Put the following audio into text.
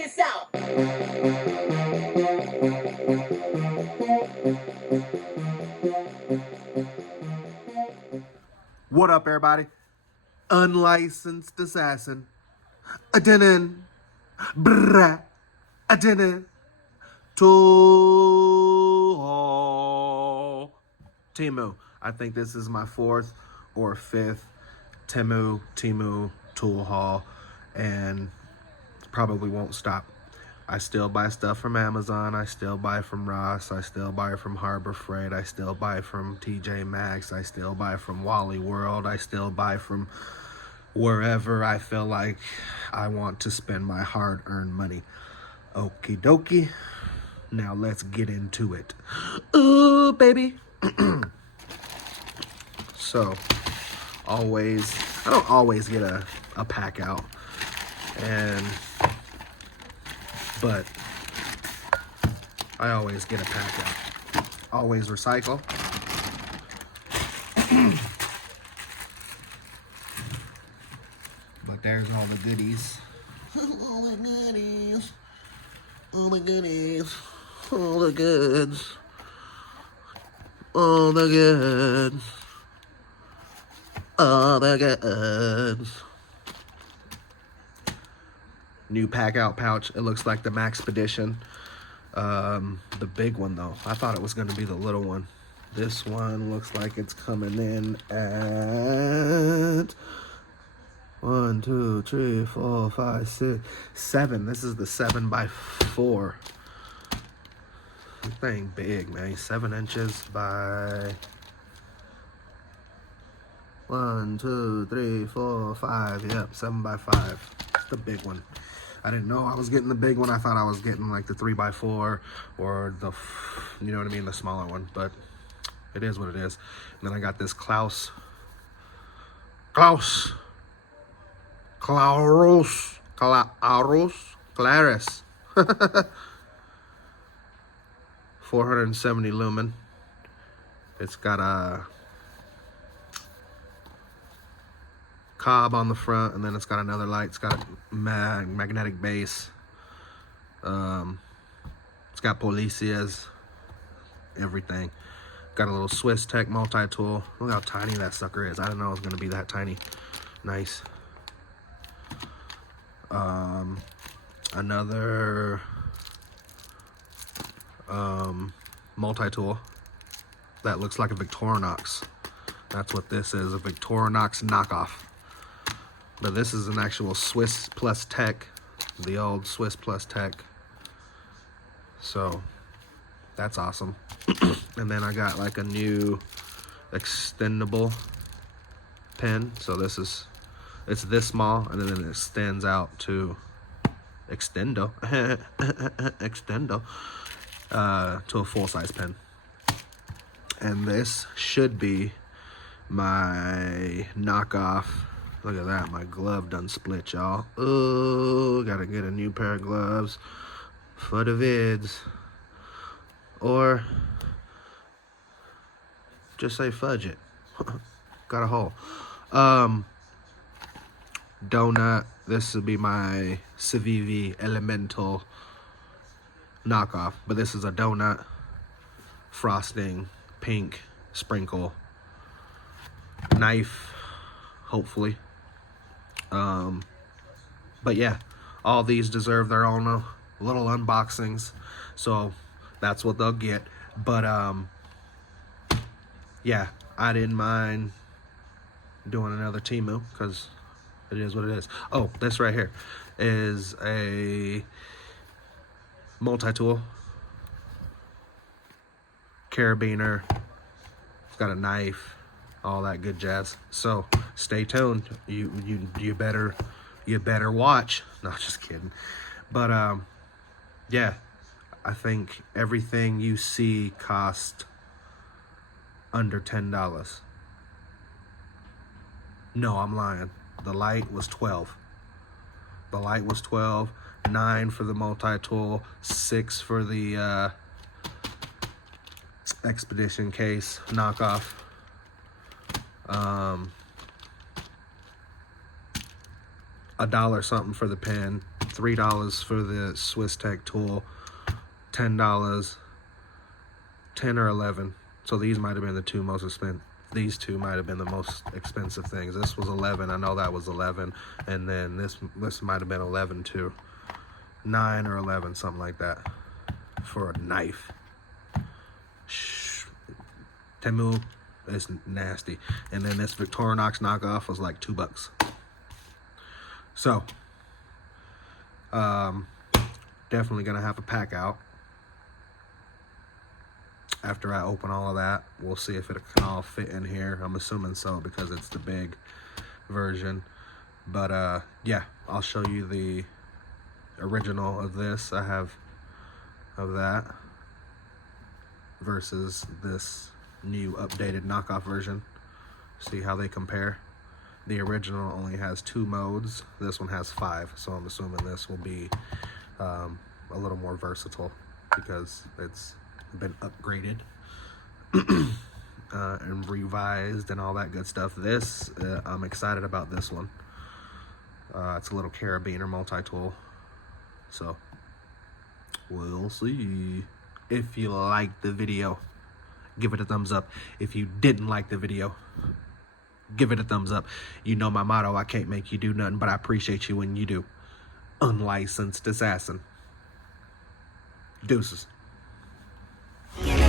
this out. What up, everybody? Unlicensed assassin. Attendant. Brah. Attendant. Tool. TEMU. I think this is my fourth or fifth TEMU tool haul, and probably won't stop. I still buy stuff from Amazon. I still buy from Ross. I still buy from Harbor Freight. I still buy from TJ Maxx. I still buy from Wally World. I still buy from wherever I feel like I want to spend my hard-earned money. Okie dokie. Now let's get into it. Ooh, baby. So, I don't always get a pack out. But I always get a pack out. Always recycle. But there's all the goodies. All the goodies. All the goodies. All the goods. All the goods. All the goods. New pack out pouch. It looks like the Maxpedition. The big one though. I thought it was going to be the little one. This one looks like it's coming in at 1, 2, 3, 4, 5, 6, 7. This is the 7x4. This thing big, man. 7 inches by 1, 2, 3, 4, 5. Yep, 7x5. It's the big one. I didn't know I was getting the big one. I thought I was getting like the 3x4 or the, you know what I mean, the smaller one. But it is what it is. And then I got this KLARUS 470 lumen. It's got a cob on the front, and then it's got another light. It's got a magnetic base. It's got policias, everything. Got a little Swiss+Tech multi-tool. Look how tiny that sucker is. I didn't know it was going to be that tiny. Nice. Another multi-tool that looks like a Victorinox. That's what this is, a Victorinox knockoff. But this is an actual Swiss+Tech, the old Swiss+Tech. So that's awesome. And then I got like a new extendable pen. So it's this small, and then it extends out to extendo to a full-size pen. And this should be my knockoff. Look at that, my glove done split, y'all. Oh, gotta get a new pair of gloves for the vids. Or just say fudge it. Got a hole. Donut. This would be my Civivi Elemental knockoff. But this is a donut. Frosting. Pink. Sprinkle. Knife. Hopefully. But yeah, all these deserve their own little unboxings, so that's what they'll get. But yeah, I didn't mind doing another TEMU because it is what it is. Oh, this right here is a multi-tool carabiner. It's got a knife, all that good jazz. So stay tuned. You better watch. No, just kidding. But yeah, I think everything you see cost under $10. No, I'm lying. The light was $12. The light was $12. $9 for the multi-tool. $6 for the Expedition case knockoff. $1 something for the pen, $3 $3 for the Swiss+Tech tool, $10, 10 or 11. So these might have been the two most expensive. These two might have been the most expensive things. This was 11. I know that was 11, and then this might have been 11 too. 9 or 11, something like that, for a knife. TEMU is nasty. And then this Victorinox knockoff was like $2. So, definitely gonna have a pack out. After I open all of that, we'll see if it can all fit in here. I'm assuming so because it's the big version. But yeah, I'll show you the original of this I have of that versus this new updated knockoff version. See how they compare. The original only has 2 modes. This one has 5, so I'm assuming this will be a little more versatile because it's been upgraded and revised and all that good stuff. This I'm excited about this one. It's a little carabiner multi-tool, so we'll see. If you liked the video, give it a thumbs up. If you didn't like the video, give it a thumbs up. You know my motto, I can't make you do nothing, but I appreciate you when you do. Unlicensed assassin. Deuces. Yeah.